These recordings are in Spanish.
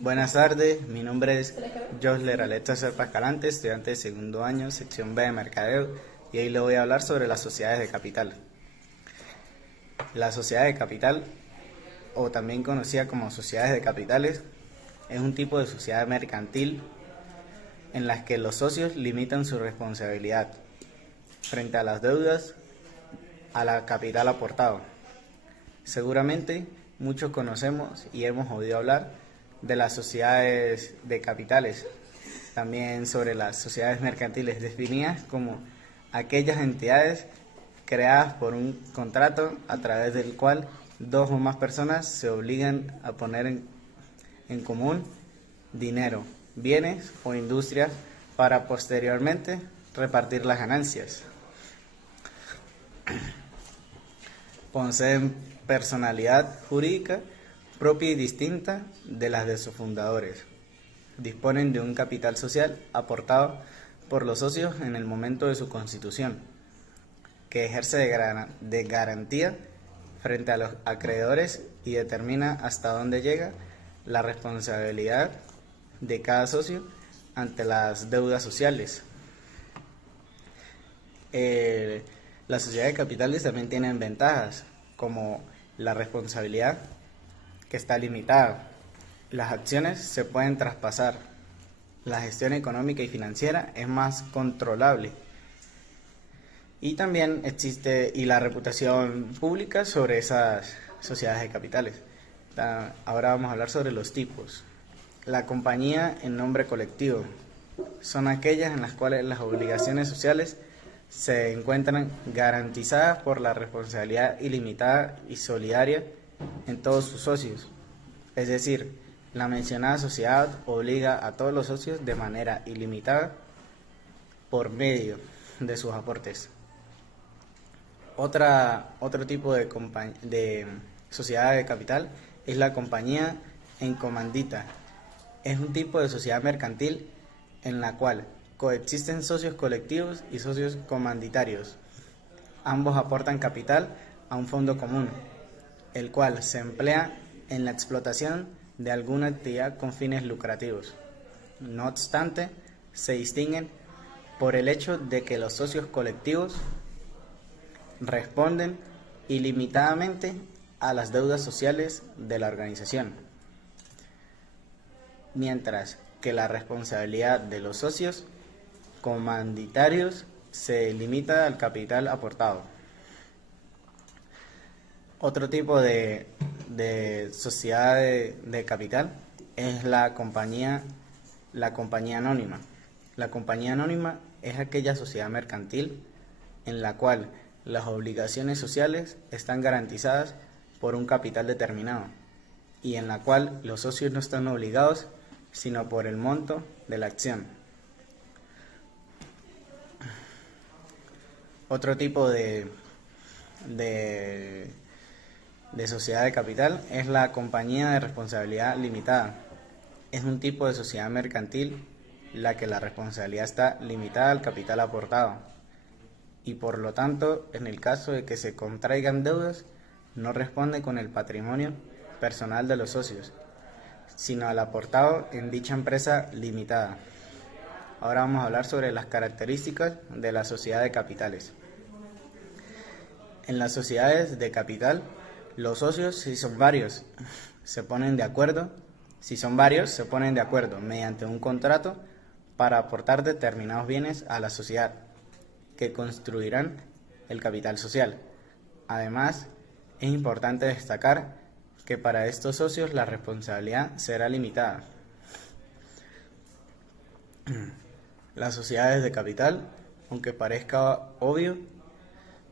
Buenas tardes, mi nombre es Josler Alexa Serpa Escalante, estudiante de segundo año, sección B de Mercadeo, y hoy le voy a hablar sobre las sociedades de capital. La sociedad de capital, o también conocida como sociedades de capitales, es un tipo de sociedad mercantil en las que los socios limitan su responsabilidad frente a las deudas a la capital aportado. Seguramente muchos conocemos y hemos oído hablar de las sociedades de capitales, también sobre las sociedades mercantiles, definidas como aquellas entidades creadas por un contrato a través del cual dos o más personas se obligan a poner en común dinero, bienes o industrias para posteriormente repartir las ganancias. Poseen personalidad jurídica propia y distinta de las de sus fundadores. Disponen de un capital social aportado por los socios en el momento de su constitución, que ejerce de garantía frente a los acreedores y determina hasta dónde llega la responsabilidad de cada socio ante las deudas sociales. Las sociedades de capitales también tienen ventajas, como la responsabilidad, que está limitada. Las acciones se pueden traspasar. La gestión económica y financiera es más controlable. Y también existe la reputación pública sobre esas sociedades de capitales. Ahora vamos a hablar sobre los tipos. La compañía en nombre colectivo son aquellas en las cuales las obligaciones sociales se encuentran garantizadas por la responsabilidad ilimitada y solidaria en todos sus socios. Es decir, la mencionada sociedad obliga a todos los socios de manera ilimitada por medio de sus aportes. Otro tipo de sociedad de capital es la compañía en comandita. Es un tipo de sociedad mercantil en la cual coexisten socios colectivos y socios comanditarios. Ambos aportan capital a un fondo común, el cual se emplea en la explotación de alguna actividad con fines lucrativos. No obstante, se distinguen por el hecho de que los socios colectivos responden ilimitadamente a las deudas sociales de la organización, mientras que la responsabilidad de los socios comanditarios se limita al capital aportado. Otro tipo de sociedad de capital es la compañía anónima. La compañía anónima es aquella sociedad mercantil en la cual las obligaciones sociales están garantizadas por un capital determinado y en la cual los socios no están obligados sino por el monto de la acción. Otro tipo de sociedad de capital es la compañía de responsabilidad limitada. Es un tipo de sociedad mercantil en la que la responsabilidad está limitada al capital aportado y por lo tanto, en el caso de que se contraigan deudas, no responde con el patrimonio personal de los socios, sino al aportado en dicha empresa limitada. Ahora vamos a hablar sobre las características de la sociedad de capitales. En las sociedades de capital, los socios, si son varios, se ponen de acuerdo mediante un contrato para aportar determinados bienes a la sociedad que construirán el capital social. Además, es importante destacar que para estos socios la responsabilidad será limitada. Las sociedades de capital, aunque parezca obvio,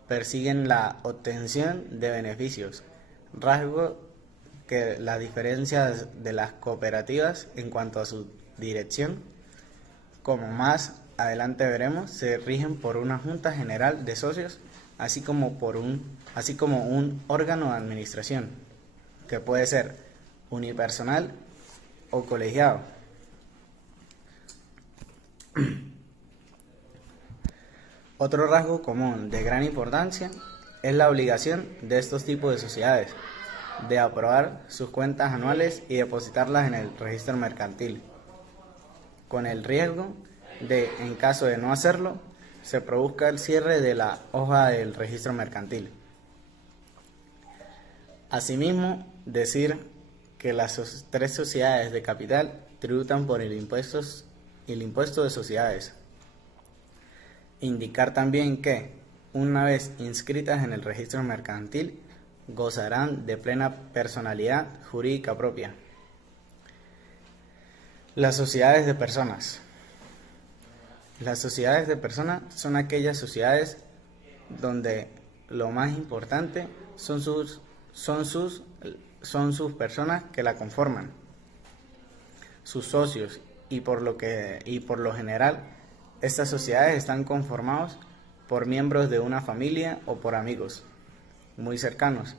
persiguen la obtención de beneficios, rasgo que las diferencias de las cooperativas en cuanto a su dirección, como más adelante veremos, se rigen por una junta general de socios, así como un órgano de administración, que puede ser unipersonal o colegiado. Otro rasgo común de gran importancia es la obligación de estos tipos de sociedades de aprobar sus cuentas anuales y depositarlas en el registro mercantil, con el riesgo de, en caso de no hacerlo, se produzca el cierre de la hoja del registro mercantil. Asimismo, decir que las tres sociedades de capital tributan por el impuesto de sociedades. Indicar también que, una vez inscritas en el registro mercantil, gozarán de plena personalidad jurídica propia. Las sociedades de personas. Las sociedades de personas son aquellas sociedades donde lo más importante son sus personas que la conforman, sus socios, y por lo general estas sociedades están conformadas por miembros de una familia o por amigos muy cercanos,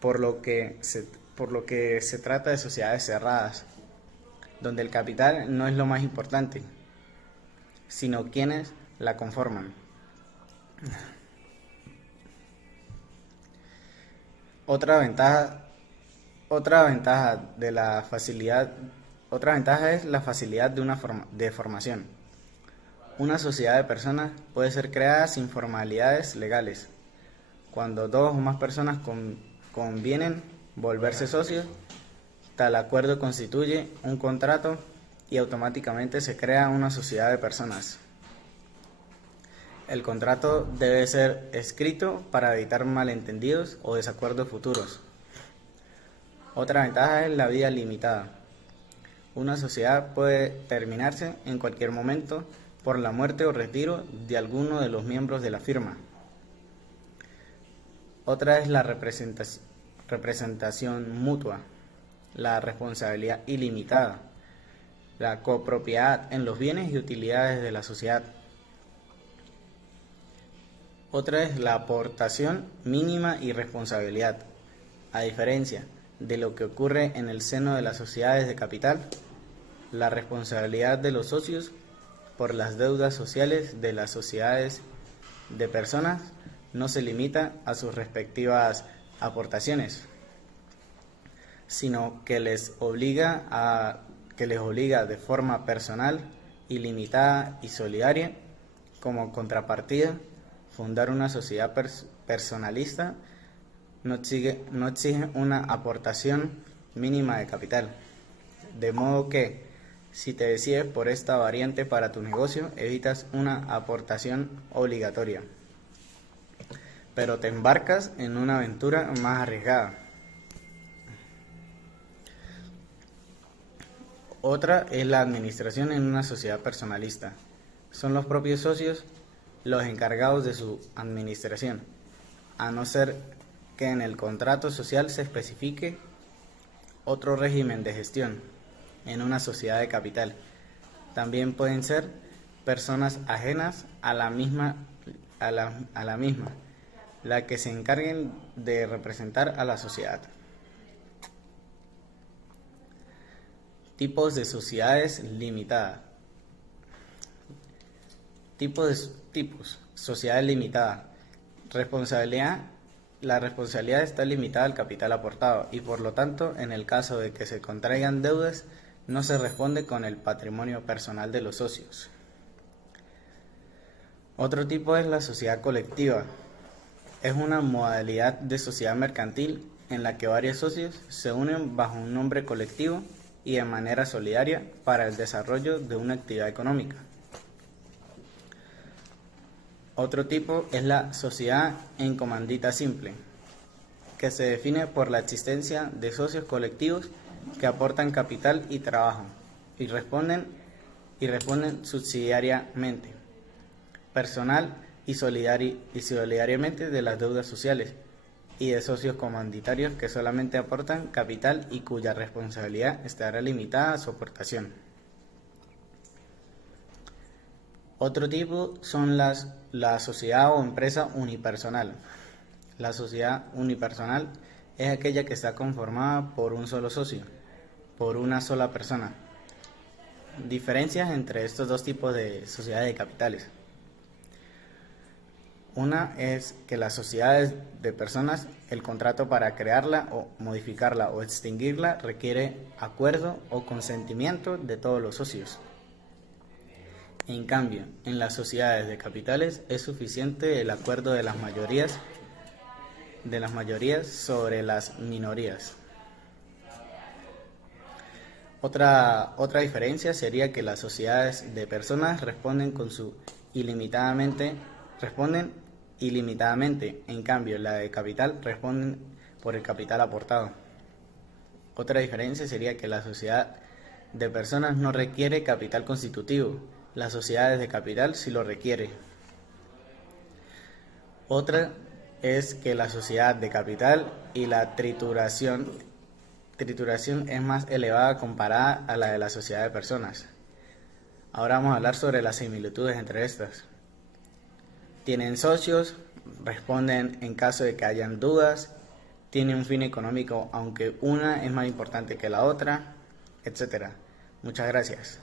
por lo que se trata de sociedades cerradas, donde el capital no es lo más importante, sino quienes la conforman. Otra ventaja es la facilidad de formación. Una sociedad de personas puede ser creada sin formalidades legales. Cuando dos o más personas convienen volverse socios, tal acuerdo constituye un contrato y automáticamente se crea una sociedad de personas. El contrato debe ser escrito para evitar malentendidos o desacuerdos futuros. Otra ventaja es la vida limitada. Una sociedad puede terminarse en cualquier momento por la muerte o retiro de alguno de los miembros de la firma. Otra es la representación mutua, la responsabilidad ilimitada, la copropiedad en los bienes y utilidades de la sociedad. Otra es la aportación mínima y responsabilidad. A diferencia de lo que ocurre en el seno de las sociedades de capital, la responsabilidad de los socios por las deudas sociales de las sociedades de personas no se limita a sus respectivas aportaciones, sino que les obliga de forma personal, ilimitada y solidaria, como contrapartida, fundar una sociedad personalista no exige una aportación mínima de capital, de modo que, si te decides por esta variante para tu negocio, evitas una aportación obligatoria, pero te embarcas en una aventura más arriesgada. Otra es la administración en una sociedad personalista. Son los propios socios los encargados de su administración, a no ser que en el contrato social se especifique otro régimen de gestión. En una sociedad de capital también pueden ser personas ajenas a la misma, la que se encarguen de representar a la sociedad. Tipos de sociedades limitadas. Tipos. Sociedad limitada. Responsabilidad. La responsabilidad está limitada al capital aportado y, por lo tanto, en el caso de que se contraigan deudas, no se responde con el patrimonio personal de los socios. Otro tipo es la sociedad colectiva. Es una modalidad de sociedad mercantil en la que varios socios se unen bajo un nombre colectivo y de manera solidaria para el desarrollo de una actividad económica. Otro tipo es la sociedad en comandita simple, que se define por la existencia de socios colectivos que aportan capital y trabajo y responden subsidiariamente, personal y solidariamente de las deudas sociales, y de socios comanditarios que solamente aportan capital y cuya responsabilidad estará limitada a su aportación. Otro tipo son la sociedad o empresa unipersonal. La sociedad unipersonal es aquella que está conformada por un solo socio, por una sola persona. Diferencias entre estos dos tipos de sociedades de capitales. Una es que las sociedades de personas, el contrato para crearla o modificarla o extinguirla requiere acuerdo o consentimiento de todos los socios. En cambio, en las sociedades de capitales es suficiente el acuerdo de las mayorías sobre las minorías. Otra diferencia sería que las sociedades de personas responden ilimitadamente, en cambio la de capital responden por el capital aportado. Otra diferencia sería que la sociedad de personas no requiere capital constitutivo, las sociedades de capital sí lo requiere. Otra es que la sociedad de capital y la trituración es más elevada comparada a la de la sociedad de personas. Ahora vamos a hablar sobre las similitudes entre estas. Tienen socios, responden en caso de que hayan dudas, tienen un fin económico aunque una es más importante que la otra, etc. Muchas gracias.